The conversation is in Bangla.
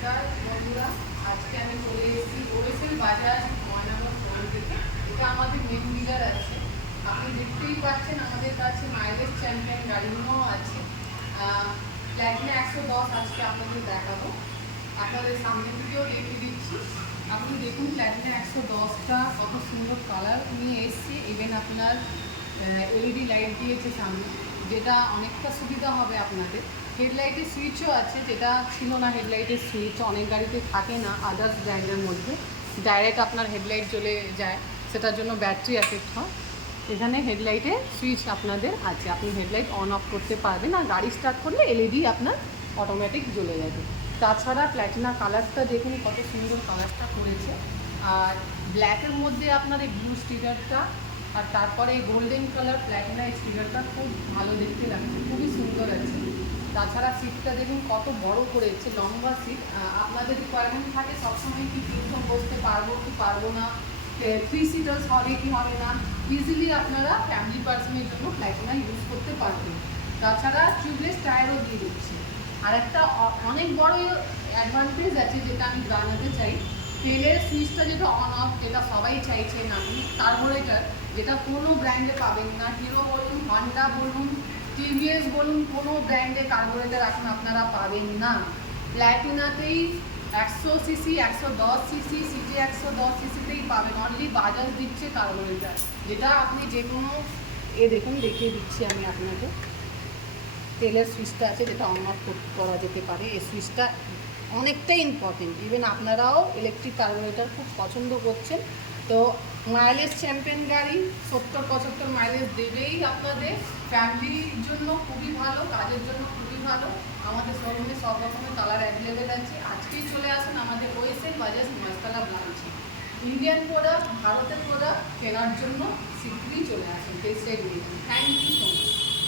নমস্কার বন্ধুরা, আজকে আমি চলে এসেছি ওয়েসেল বাজার ময়নামত মোড় থেকে। এটা আমাদের মেন ডিলার আছে। আপনি দেখতেই পাচ্ছেন আমাদের কাছে মাইলেজ চ্যাম্পিয়ন গাড়িগুলো আছে। প্ল্যাটিনা 110 আজকে আপনাদের দেখাবো, আপনাদের সামনে থেকেও দেখিয়ে দিচ্ছি। আপনি দেখুন প্ল্যাটিনা 110টা কত সুন্দর কালার নিয়ে এসছে। ইভেন আপনার এলইডি লাইট দিয়েছে সামনে, যেটা অনেকটা সুবিধা হবে আপনাদের। হেডলাইটের সুইচও আছে, যেটা ছিল না। হেডলাইটের সুইচ অনেক গাড়িতে থাকে না, আদার্স ব্র্যান্ডের মধ্যে ডাইরেক্ট আপনার হেডলাইট জ্বলে যায়, সেটার জন্য ব্যাটারি এফেক্ট হয়। এখানে হেডলাইটের সুইচ আপনাদের আছে, আপনি হেডলাইট অন অফ করতে পারবেন। আর গাড়ি স্টার্ট করলে এলইডি আপনার অটোমেটিক জ্বলে যাবে। তাছাড়া প্ল্যাটিনা কালারটা দেখুন কত সুন্দর কালারটা করেছে। আর ব্ল্যাকের মধ্যে আপনার এই ব্লু স্টিকারটা, আর তারপরে এই গোল্ডেন কালার প্ল্যাটিনা স্টিকারটা খুব ভালো দেখতে লাগছে, খুবই সুন্দর আছে। তাছাড়া সিটটা দেখুন কত বড় করেছে, লম্বা সিট। আপনাদের রিকোয়ারমেন্ট থাকে সবসময় কি তিনজন বসতে পারবো কি পারবো না, 3 সিটার্স হবে কি হবে না, ইজিলি আপনারা ফ্যামিলি পার্সনের জন্য প্ল্যাটিনা ইউজ করতে পারবেন। তাছাড়া টিউবলেস টায়ারও দিয়ে দিচ্ছে। আর একটা অনেক বড় অ্যাডভান্টেজ আছে, যেটা আমি জানাতে চাই। তেলের সুইচটা যেটা অন অফ, যেটা সবাই চাইছেন আপনি, কার্বোরেটর, যেটা কোনো ব্র্যান্ডে পাবেন না। হিরো বলুন, হন্ডা বলুন, টিভিএস বলুন, কোনো ব্র্যান্ডে কার্বোরেটর এখন আপনারা পাবেন না। প্ল্যাটিনাতেই 100 সিসি, 110 সিসি, সিটি 110 সিসিতেই পাবেন। অনলি বাজাজ দিচ্ছে কার্বোরেটর, যেটা আপনি যে কোনো দেখুন দেখিয়ে দিচ্ছি আমি আপনাকে। তেলের সুইচটা আছে, যেটা অন অফ করা যেতে পারে। এই সুইচটা অনেকটাই ইম্পর্টেন্ট। ইভেন আপনারাও ইলেকট্রিক কার্বোরেটর খুব পছন্দ করছেন, তো মাইলেজ চ্যাম্পিয়ন গাড়ি 70-75 মাইলেজ দেবেই আপনাদের। ফ্যামিলির জন্য খুবই ভালো, কাজের জন্য খুবই ভালো। আমাদের শোরুমে সব রকমের কালার অ্যাভেলেবেল আছে। আজকেই চলে আসুন আমাদের ওয়েসেল বাজাজ মহেশতলা ব্রাঞ্চে। ইন্ডিয়ান প্রোডাক্ট, ভারতের প্রোডাক্ট কেনার জন্য শীঘ্রই চলে আসুন। টেস্ট রাইড নিয়ে। Thank you so much.